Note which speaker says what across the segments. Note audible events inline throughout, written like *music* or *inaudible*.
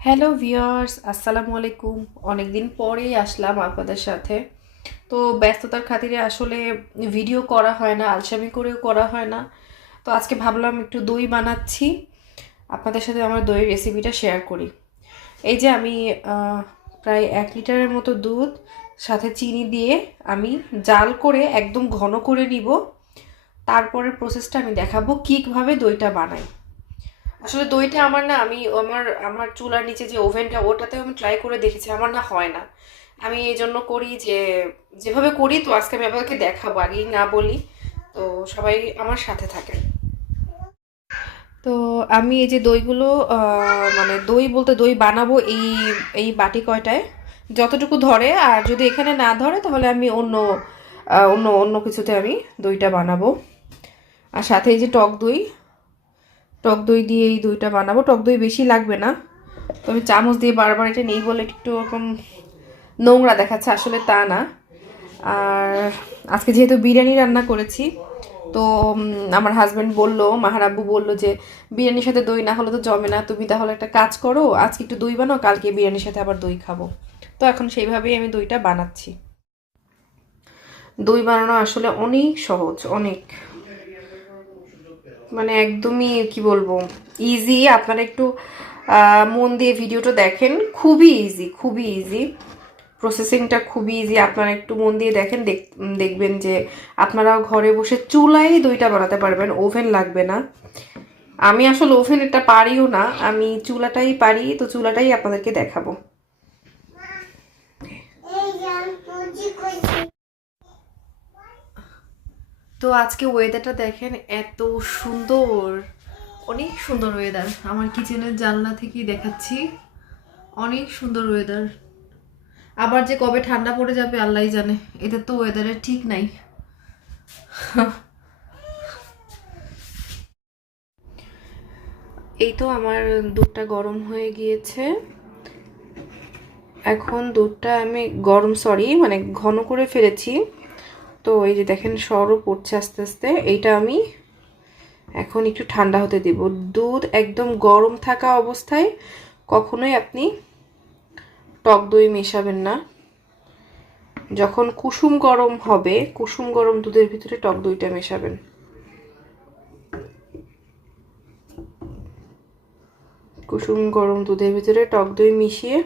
Speaker 1: Hello viewers আসসালামু আলাইকুম। অনেকদিন পরেই আসলাম আপনাদের সাথে। তো ব্যস্ততার খাতিরে আসলে ভিডিও করা হয় না, আলসামি করেও করা হয় না। তো আজকে ভাবলাম একটু দই বানাচ্ছি। আপনাদের সাথে আমার দইয়ের রেসিপিটা শেয়ার করি। এই যে আমি প্রায় এক লিটারের মতো দুধ, সাথে চিনি দিয়ে আমি জাল করে একদম ঘন করে নিব। তারপরের প্রসেসটা আমি দেখাবো কীভাবে দইটা বানাই। আসলে দইটা আমার না, আমি আমার আমার চুলার নিচে যে ওভেনটা, ওটাতেও আমি ট্রাই করে দেখেছি, আমার না হয় না। আমি এই জন্য করি যে, যেভাবে করি তো আজকে আমি আপনাদেরকে দেখাবো, আগেই না বলি। তো সবাই আমার সাথে থাকে তো আমি এই যে দইগুলো মানে দই বলতে দই বানাবো এই এই বাটি কয়টায়, যতটুকু ধরে, আর যদি এখানে না ধরে, তাহলে আমি অন্য অন্য অন্য কিছুতে আমি দইটা বানাবো। আর সাথে এই যে টক দই টক দই দিয়ে এই দইটা বানাবো। টক দই বেশি লাগবে না। তো আমি চামচ দিয়ে বারবার এটা নেই বলে একটু ওরকম নোংরা দেখাচ্ছে, আসলে তা না। আর আজকে যেহেতু বিরিয়ানি রান্না করেছি, তো আমার হাজব্যান্ড বলল মাহারাব্বু বলল যে, বিরিয়ানির সাথে দই না হলে তো জমে না। তুমি তাহলে একটা কাজ করো, আজকে একটু দই বানাও, কালকে বিরিয়ানির সাথে আবার দই খাব। তো এখন সেইভাবেই আমি দইটা বানাচ্ছি। দই বানানো আসলে অনেক সহজ, অনেক। মানে একদমই কি বলব ইজি আপনারা একটু মন দিয়ে ভিডিওটা দেখেন। খুবই ইজি খুবই ইজি প্রসেসিংটা খুবই ইজি আপনারা একটু মন দিয়ে দেখেন, দেখ- দেখবেন যে আপনারা ঘরে বসে চুলাই দইটা বানাতে পারবেন। ওভেন লাগবে না। আমি আসলে ওভেন এটা পারিও না। আমি চুলাটাই পারি, তো চুলাটাই আপনাদেরকে দেখাবো। তো আজকে ওয়েদারটা দেখেন এত সুন্দর। অনেক সুন্দর ওয়েদার আমার কিচেনের জানলা থেকেই দেখাচ্ছি। অনেক সুন্দর ওয়েদার আবার যে কবে ঠান্ডা পড়ে যাবে, আল্লাহই জানে। এদের তো ওয়েদারের ঠিক নাই। *laughs* এই তো আমার দুধটা গরম হয়ে গিয়েছে। এখন দুধটা আমি গরম সরি মানে ঘন করে ফেলেছি। তো এই যে দেখেন, সরও পড়ছে আস্তে আস্তে। এইটা আমি এখন একটু ঠান্ডা হতে দিব। দুধ একদম গরম থাকা অবস্থায় কখনোই আপনি টক দই মেশাবেন না। যখন কুসুম গরম হবে, কুসুম গরম দুধের ভিতরে টক দইটা মেশাবেন। কুসুম গরম দুধের ভিতরে টক দই মিশিয়ে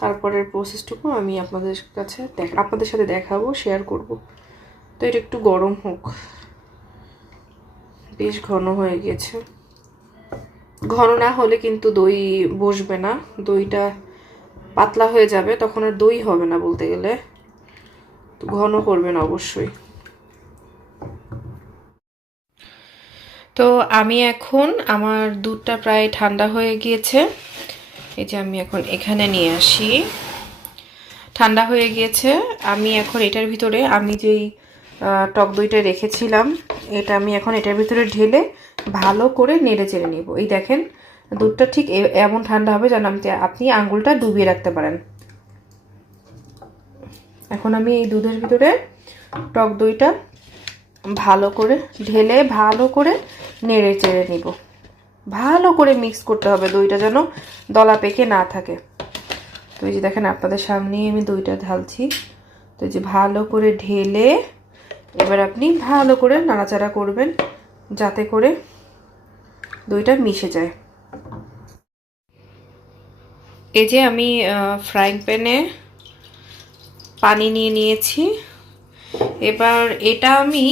Speaker 1: তারপরের প্রসেসটুকু আমি আপনাদের কাছে দেখ আপনাদের সাথে দেখাবো শেয়ার করব। তো এটা একটু গরম হোক। বেশ ঘন হয়ে গেছে। ঘন না হলে কিন্তু দই বসবে না। দইটা পাতলা হয়ে যাবে, তখন আর দই হবে না বলতে গেলে। তো ঘন করবেন অবশ্যই। তো আমি এখন আমার দুধটা প্রায় ঠান্ডা হয়ে গিয়েছে। এই যে আমি এখন এখানে নিয়ে আসি। ঠান্ডা হয়ে গিয়েছে। আমি এখন এটার ভিতরে, আমি যেই টক দইটা রেখেছিলাম, এটা আমি এখন এটার ভিতরে ঢেলে ভালো করে নেড়ে চেড়ে নিব। এই দেখেন, দুধটা ঠিক এমন ঠান্ডা হবে যেন আপনি আঙ্গুলটা ডুবিয়ে রাখতে পারেন। এখন আমি এই দুধের ভিতরে টক দইটা ভালো করে ঢেলে, ভালো করে নেড়ে চেড়ে নিব। ভালো করে মিক্স করতে হবে দইটা যেন দলা পেকে না থাকে। তো এই যে দেখেন আপনাদের সামনেই আমি দইটা ঢালছি। তো এই যে ভালো করে ঢেলে এবার আপনি ভালো করে নাড়াচাড়া করবেন যাতে করে দইটা মিশে যায়। এই যে আমি ফ্রাইং প্যানে পানি নিয়ে নিয়েছি। এবার এটা আমি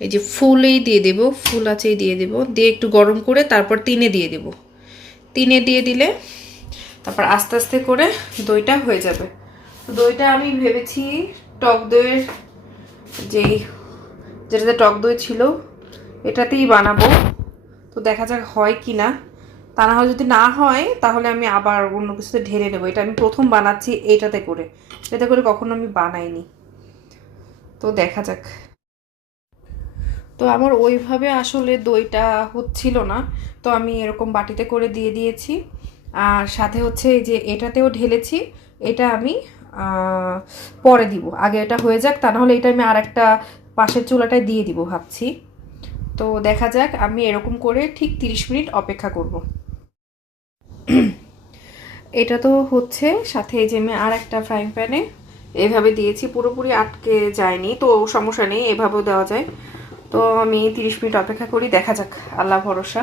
Speaker 1: এই যে ফুলেই দিয়ে দেব, ফুল আছেই দিয়ে দেব। দিয়ে একটু গরম করে তারপর তিনে দিয়ে দেব। তিনে দিয়ে দিলে তারপর আস্তে আস্তে করে দইটা হয়ে যাবে। দইটা আমি ভেবেছি টক দইয়ের যেই, যেটাতে টক দই ছিল, এটাতেই বানাবো। তো দেখা যাক হয় কি না তা না হয় যদি না হয়, তাহলে আমি আবার অন্য কিছুতে ঢেলে নেব। এটা আমি প্রথম বানাচ্ছি এইটাতে করে। এটাতে করে কখনো আমি বানাইনি। তো দেখা যাক। তো আমার ওইভাবে আসলে দইটা হচ্ছিল না। তো আমি এরকম বাটিতে করে দিয়ে দিয়েছি। আর সাথে হচ্ছে এই যে এটাতেও ঢেলেছি, এটা আমি পরে দিব। আগে এটা হয়ে যাক, তা নাহলে এটা আমি আর একটা পাশের চুলাটায় দিয়ে দিব ভাবছি। তো দেখা যাক, আমি এরকম করে ঠিক তিরিশ মিনিট অপেক্ষা করব। এটা তো হচ্ছে, সাথে এই যে আমি আর একটা ফ্রাইং প্যানে এভাবে দিয়েছি, পুরোপুরি আটকে যায়নি। তো সমস্যা নেই, এভাবেও দেওয়া যায়। তো আমি তিরিশ মিনিট অপেক্ষা করি, দেখা যাক, আল্লাহ ভরসা।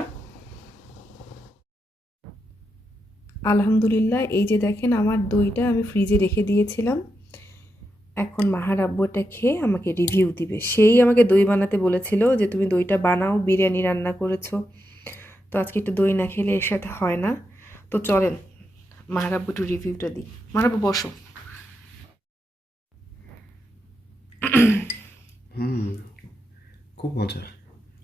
Speaker 1: আলহামদুলিল্লাহ, এই যে দেখেন আমার দইটা আমি ফ্রিজে রেখে দিয়েছিলাম। এখন মাহার আব্বু এটা খেয়ে আমাকে রিভিউ দিবে। সেই আমাকে দই বানাতে বলেছিল যে, তুমি দইটা বানাও, বিরিয়ানি রান্না করেছ। তো আজকে একটু দই না খেলে এর সাথে হয় না। তো চলেন, মাহার আব্বু একটু রিভিউটা দিই। মাহার আব্বু, বসো।
Speaker 2: খুব মজা।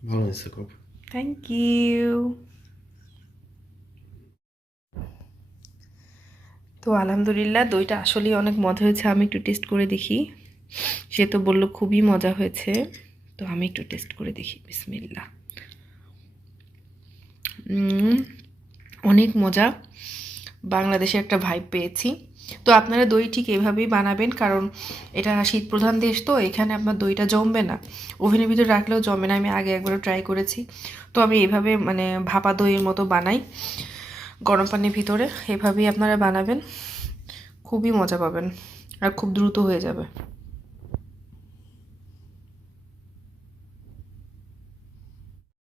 Speaker 2: ভালো হয়েছে খুব।
Speaker 1: থ্যাংক ইউ তো আলহামদুলিল্লাহ, দইটা আসলেই অনেক মজা হয়েছে। আমি একটু টেস্ট করে দেখি। সে তো বলল খুবই মজা হয়েছে। তো আমি একটু টেস্ট করে দেখি। বিসমিল্লা অনেক মজা। বাংলাদেশে একটা ভাইব পেয়েছি। তো আপনারা দই ঠিক এভাবেই বানাবেন, কারণ এটা শীত প্রধান দেশ, তো এখানে আপনার দইটা জমবে না। ওভেনের ভিতরে রাখলেও জমে না, আমি আগে একবারও ট্রাই করেছি। তো আমি এভাবে মানে ভাপা দইয়ের মতো বানাই। গরম পানির ভিতরে এভাবেই আপনারা বানাবেন। খুবই মজা পাবেন, আর খুব দ্রুত হয়ে যাবে।